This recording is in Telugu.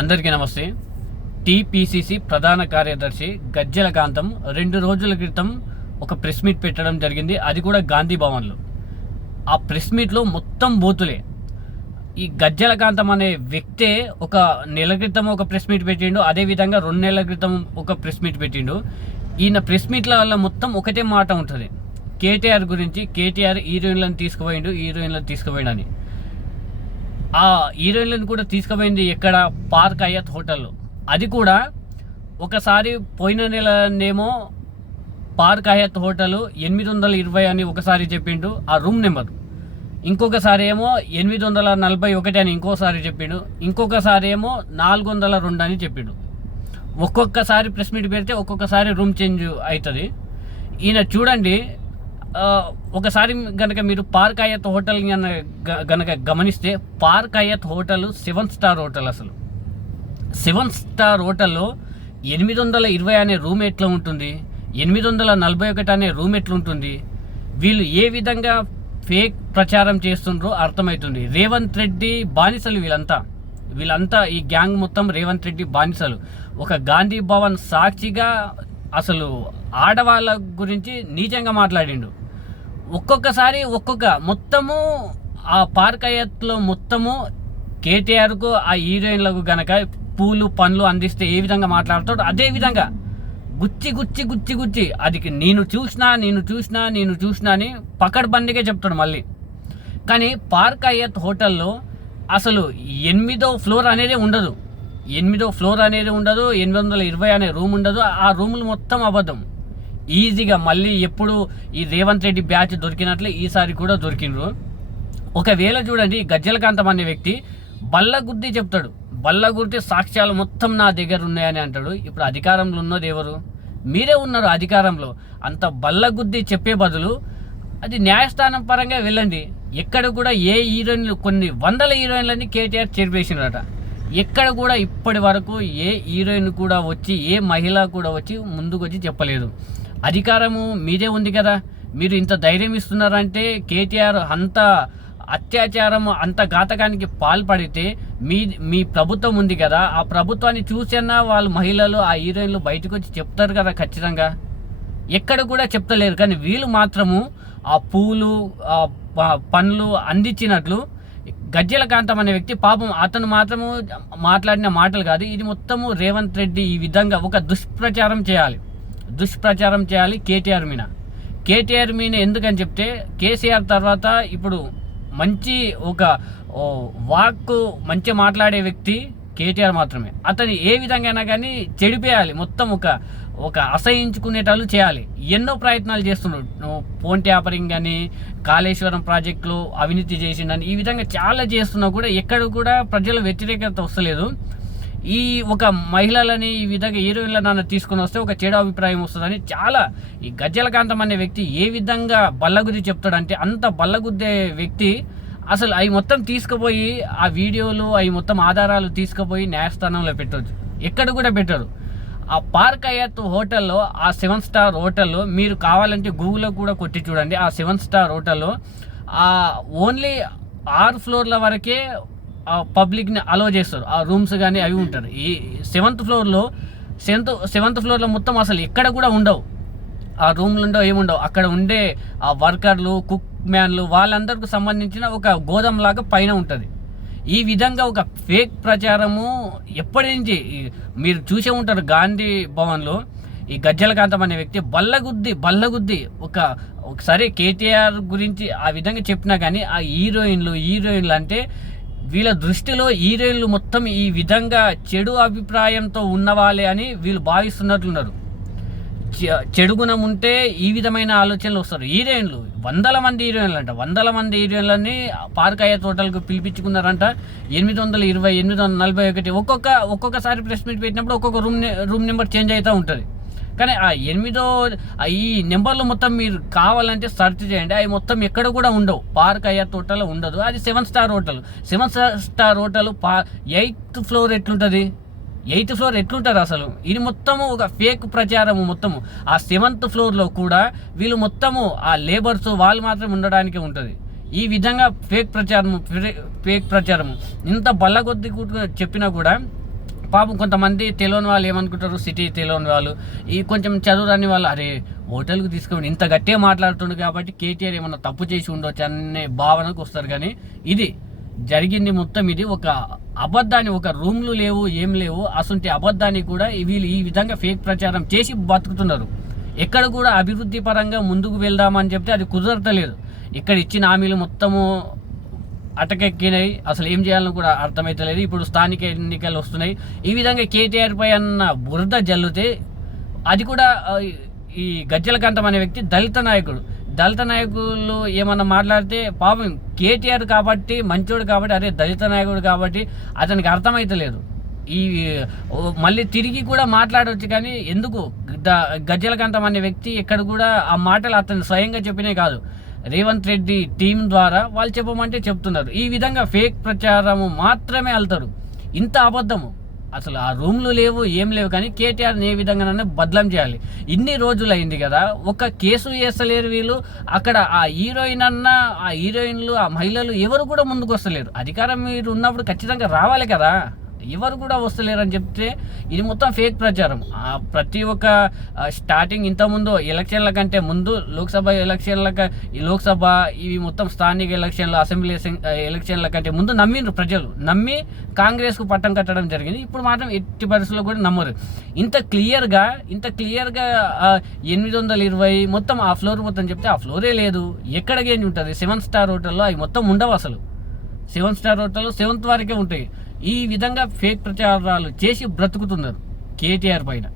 అందరికీ నమస్తే. టీపీసీసీ ప్రధాన కార్యదర్శి గజ్జల కాంతం రెండు రోజుల క్రితం ఒక ప్రెస్ మీట్ పెట్టడం జరిగింది. అది కూడా గాంధీ భవన్లో. ఆ ప్రెస్ మీట్లో మొత్తం బూతులే. ఈ గజ్జల కాంతం అనే వ్యక్తే ఒక నెల క్రితం ఒక ప్రెస్ మీట్ పెట్టిండు. అదేవిధంగా రెండు నెలల క్రితం ఒక ప్రెస్ మీట్ పెట్టిండు. ఈయన ప్రెస్ మీట్ల వల్ల మొత్తం ఒకటే మాట ఉంటుంది. కేటీఆర్ గురించి కేటీఆర్ హీరోయిన్లను తీసుకుపోయిండు హీరోయిన్లను తీసుకుపోయిండు అని ఆ హీరోయిన్లను కూడా తీసుకుపోయింది ఎక్కడ పార్క్ అయ్యత్ హోటల్లో అది కూడా ఒకసారి పోయిన నెలనేమో పార్క్ అయ్యత్ హోటల్ ఎనిమిది వందల ఇరవై అని ఒకసారి చెప్పిండు ఆ రూమ్ నెంబర్. ఇంకొకసారి ఏమో ఎనిమిది వందల నలభై ఒకటి అని ఇంకోసారి చెప్పిండు. ఇంకొకసారి ఏమో నాలుగు వందల రెండు అని చెప్పిండు. ఒక్కొక్కసారి ప్రెస్ మీట్ పెడితే ఒక్కొక్కసారి రూమ్ చేంజ్ అవుతుంది. ఈయన చూడండి ఒకసారి గనక మీరు పార్క్ అయ్యత్ హోటల్ గనక గమనిస్తే park Hyatt hotel seven star hotel అసలు. సెవెన్ స్టార్ హోటల్లో ఎనిమిది వందల ఇరవై అనే రూమ్ ఎట్లా ఉంటుంది? ఎనిమిది వందల నలభై ఒకటి అనే రూమ్ ఎట్లుంటుంది? వీళ్ళు ఏ విధంగా ఫేక్ ప్రచారం చేస్తుండ్రో అర్థమవుతుంది రేవంత్ రెడ్డి బానిసలు వీళ్ళంతా. వీళ్ళంతా ఈ గ్యాంగ్ మొత్తం రేవంత్ రెడ్డి బానిసలు. ఒక గాంధీ భవన్ సాక్షిగా అసలు ఆడవాళ్ళ గురించి నీచంగా మాట్లాడిండు. ఒక్కొక్కసారి ఒక్కొక్క మొత్తము ఆ పార్క్ అయ్యత్లో మొత్తము కేటీఆర్కు ఆ హీరోయిన్లకు గనక పూలు పండ్లు అందిస్తే ఏ విధంగా మాట్లాడతాడు అదే విధంగా గుచ్చి గుచ్చి గుచ్చి గుచ్చి అది నేను చూసినా నేను చూసినా నేను చూసినా అని పకడ్బందీగా చెప్తాడు మళ్ళీ. కానీ పార్క్ అయ్యత్ హోటల్లో అసలు ఎనిమిదో ఫ్లోర్ అనేది ఉండదు. ఎనిమిదో ఫ్లోర్ అనేది ఉండదు ఎనిమిది వందల ఇరవై అనే రూమ్ ఉండదు ఆ రూములు మొత్తం అబద్ధం. ఈజీగా మళ్ళీ ఎప్పుడు ఈ రేవంత్ రెడ్డి బ్యాచ్ దొరికినట్లే ఈసారి కూడా దొరికిండ్రు. ఒకవేళ చూడండి గజ్జలకాంతం అనే వ్యక్తి బల్లగుద్ది చెప్తాడు. బల్ల గుర్తి సాక్ష్యాలు మొత్తం నా దగ్గర ఉన్నాయని అంటాడు. ఇప్పుడు అధికారంలో ఉన్నది ఎవరు? మీరే ఉన్నారు అధికారంలో. అంత బల్ల గుద్ది చెప్పే బదులు అది న్యాయస్థానం పరంగా వెళ్ళండి. ఎక్కడ కూడా ఏ హీరోయిన్లు కొన్ని వందల హీరోయిన్లని కేటీఆర్ చేరిపేసినారట. ఎక్కడ కూడా ఇప్పటి వరకు ఏ హీరోయిన్ కూడా వచ్చి ఏ మహిళ కూడా వచ్చి ముందుకు వచ్చి చెప్పలేదు. అధికారము మీదే ఉంది కదా. మీరు ఇంత ధైర్యం ఇస్తున్నారంటే కేటీఆర్ అంత అత్యాచారం అంత ఘాతకానికి పాల్పడితే మీ మీ ప్రభుత్వం ఉంది కదా. ఆ ప్రభుత్వాన్ని చూసన్నా వాళ్ళు మహిళలు ఆ హీరోయిన్లు బయటకు వచ్చి చెప్తారు కదా ఖచ్చితంగా. ఎక్కడ కూడా చెప్తలేరు. కానీ వీళ్ళు మాత్రము ఆ పూలు ఆ ప- పండ్లు అందించినట్లు గజ్జల కాంతం అనే వ్యక్తి పాపం అతను మాత్రము మాట్లాడిన మాటలు కాదు. ఇది మొత్తము రేవంత్ రెడ్డి ఈ విధంగా ఒక దుష్ప్రచారం చేయాలి. దుష్ప్రచారం చేయాలి కేటీఆర్ మీద. కేటీఆర్ మీద ఎందుకని చెప్తే కేసీఆర్ తర్వాత ఇప్పుడు మంచి ఒక వాక్కు మంచి మాట్లాడే వ్యక్తి కేటీఆర్ మాత్రమే. అతను ఏ విధంగా కానీ చెడిపేయాలి. మొత్తం ఒక ఒక అసహించుకునేటట్లు చేయాలి. ఎన్నో ప్రయత్నాలు చేస్తున్నాడు. ఫోన్ ట్యాపరింగ్ అని కాళేశ్వరం ప్రాజెక్టులో అవినీతి చేసిండని ఈ విధంగా చాలా చేస్తున్నా కూడా ఎక్కడ కూడా ప్రజల వ్యతిరేకత వస్తలేదు. ఈ ఒక మహిళలని ఈ విధంగా హీరోయిన్ల నాన్న తీసుకుని వస్తే ఒక చెడు అభిప్రాయం వస్తుందని చాలా ఈ గజ్జలకాంతం అనే వ్యక్తి ఏ విధంగా బల్లగుద్ది చెప్తాడంటే అంత బల్లగుద్దే వ్యక్తి అసలు అవి మొత్తం తీసుకుపోయి ఆ వీడియోలు అవి మొత్తం ఆధారాలు తీసుకుపోయి న్యాయస్థానంలో పెట్టవచ్చు ఎక్కడ కూడా పెట్టరు. ఆ పార్క్ అయ్యత్ హోటల్లో ఆ సెవెన్ స్టార్ హోటల్లో మీరు కావాలంటే గూగుల్లో కూడా కొట్టి చూడండి. ఆ సెవెన్ స్టార్ హోటల్లో ఆ ఓన్లీ ఆరు ఫ్లోర్ల వరకే ఆ పబ్లిక్ని అలో చేస్తారు. ఆ రూమ్స్ కానీ అవి ఉంటారు. ఈ సెవెంత్ ఫ్లోర్లో సెవెంత్ సెవెంత్ ఫ్లోర్లో మొత్తం అసలు ఎక్కడ కూడా ఉండవు. ఆ రూమ్లు ఉండవు ఏముండవు. అక్కడ ఉండే ఆ వర్కర్లు కుక్ మ్యాన్లు వాళ్ళందరికి సంబంధించిన ఒక గోధుమ లాగా పైన ఉంటుంది. ఈ విధంగా ఒక ఫేక్ ప్రచారము ఎప్పటి నుంచి మీరు చూసే ఉంటారు గాంధీ భవన్లో ఈ గజ్జలకాంతం అనే వ్యక్తి బల్లగుద్ది బల్లగుద్ది ఒక ఒకసారి కేటీఆర్ గురించి ఆ విధంగా చెప్పినా కానీ ఆ హీరోయిన్లు హీరోయిన్లు అంటే వీళ్ళ దృష్టిలో హీరోయిన్లు మొత్తం ఈ విధంగా చెడు అభిప్రాయంతో ఉన్నవాళ్ళే అని వీళ్ళు భావిస్తున్నట్లున్నారు. చెడు గుణం ఉంటే ఈ విధమైన ఆలోచనలు వస్తారు. హీరోయిన్లు వందల మంది హీరోయిన్లు అంట వందల మంది హీరోయిన్లని పార్క్ అయ్యే తోటలకు పిలిపించుకున్నారంట. ఎనిమిది వందల ఇరవై ఎనిమిది వందల నలభై ఒకటి. ఒక్కొక్క ఒక్కొక్కసారి ప్రెస్ మీట్ పెట్టినప్పుడు ఒక్కొక్క రూమ్ రూమ్ నెంబర్ చేంజ్ అవుతూ ఉంటుంది. కానీ ఆ ఎనిమిదో ఈ నెంబర్లు మొత్తం మీరు కావాలంటే సెర్చ్ చేయండి. అవి మొత్తం ఎక్కడ కూడా ఉండవు. పార్క్ అయ్యే తోటలో ఉండదు. అది seven star hotel. Seven star hotel పా ఎయిత్ ఫ్లోర్ ఎట్లుంటుంది? ఎయిత్ ఫ్లోర్ ఎట్లుంటారు అసలు? ఇది మొత్తము ఒక ఫేక్ ప్రచారము మొత్తము. ఆ సెవెంత్ ఫ్లోర్లో కూడా వీళ్ళు మొత్తము ఆ లేబర్స్ వాళ్ళు మాత్రం ఉండడానికి ఉంటుంది. ఈ విధంగా ఫేక్ ప్రచారము ఫేక్ ప్రచారము. ఇంత బల్ల కొద్ది చెప్పినా కూడా పాపం కొంతమంది తెలియని వాళ్ళు ఏమనుకుంటారు? సిటీ తెలియని వాళ్ళు. ఈ కొంచెం చదువురాని వాళ్ళు అరే హోటల్కి తీసుకొని ఇంత గట్టిగా మాట్లాడుతుండు కాబట్టి కేటీఆర్ ఏమన్నా తప్పు చేసి ఉండొచ్చు అనే భావనకు వస్తారు కానీ ఇది జరిగింది మొత్తం ఇది. ఒక అబద్ధాన్ని ఒక రూమ్లు లేవు ఏం లేవు. అసంటి అబద్ధాన్ని కూడా వీళ్ళు ఈ విధంగా ఫేక్ ప్రచారం చేసి బతుకుతున్నారు. ఎక్కడ కూడా అభివృద్ధి పరంగా ముందుకు వెళ్దామని చెప్తే అది కుదరతలేదు. ఇక్కడ ఇచ్చిన హామీలు మొత్తము అటకెక్కినాయి. అసలు ఏం చేయాలని కూడా అర్థమైతలేదు. ఇప్పుడు స్థానిక ఎన్నికలు వస్తున్నాయి. ఈ విధంగా కేటీఆర్ పై అన్న బురద జల్లుతే అది కూడా ఈ గజ్జలకాంతం అనే వ్యక్తి దళిత నాయకుడు. దళిత నాయకులు ఏమన్నా మాట్లాడితే పాపం కేటీఆర్ కాబట్టి మంచోడు కాబట్టి అదే దళిత నాయకుడు కాబట్టి అతనికి అర్థమైతలేదు. ఈ మళ్ళీ తిరిగి కూడా మాట్లాడవచ్చు కానీ ఎందుకు? ద- గజ్జలకాంతం అనే వ్యక్తి ఇక్కడ కూడా ఆ మాటలు అతను స్వయంగా చెప్పినే కాదు. రేవంత్ రెడ్డి టీం ద్వారా వాళ్ళు చెప్పమంటే చెప్తున్నారు. ఈ విధంగా ఫేక్ ప్రచారము మాత్రమే వెళ్తారు ఇంత అబద్ధము. అసలు ఆ రూమ్లు లేవు ఏం లేవు కానీ కేటీఆర్ని ఏ విధంగానైనా బదలం చేయాలి? ఇన్ని రోజులు అయింది కదా ఒక కేసు వేస్తలేరు వీళ్ళు. అక్కడ ఆ హీరోయిన్ అన్న ఆ హీరోయిన్లు ఆ మహిళలు ఎవరు కూడా ముందుకు వస్తలేరు. అధికారం మీరు ఉన్నప్పుడు ఖచ్చితంగా రావాలి కదా. ఎవరు కూడా వస్తలేరు అని చెప్తే ఇది మొత్తం ఫేక్ ప్రచారం. ప్రతి ఒక్క స్టార్టింగ్ ఇంతకుముందు ఎలక్షన్ల కంటే ముందు లోక్సభ ఎలక్షన్ల ఈ లోక్సభ ఇవి మొత్తం స్థానిక ఎలక్షన్లు అసెంబ్లీ ఎలక్షన్ల కంటే ముందు నమ్మిండ్రు ప్రజలు. నమ్మి కాంగ్రెస్కు పట్టం కట్టడం జరిగింది. ఇప్పుడు మాత్రం ఎట్టి పరిస్థితుల్లో కూడా నమ్మరు. ఇంత క్లియర్గా ఇంత క్లియర్గా ఎనిమిది వందల ఇరవై మొత్తం ఆ ఫ్లోర్ మొత్తం చెప్తే ఆ ఫ్లోరే లేదు. ఎక్కడ గేంజ్ ఉంటుంది? సెవెన్ స్టార్ హోటల్లో అవి మొత్తం ఉండవు అసలు. సెవెన్ స్టార్ హోటల్లో సెవెంత్ వరకే ఉంటాయి. ఈ విధంగా ఫేక్ ప్రచారాలు చేసి బ్రతుకుతున్నారు కేటీఆర్ పైన.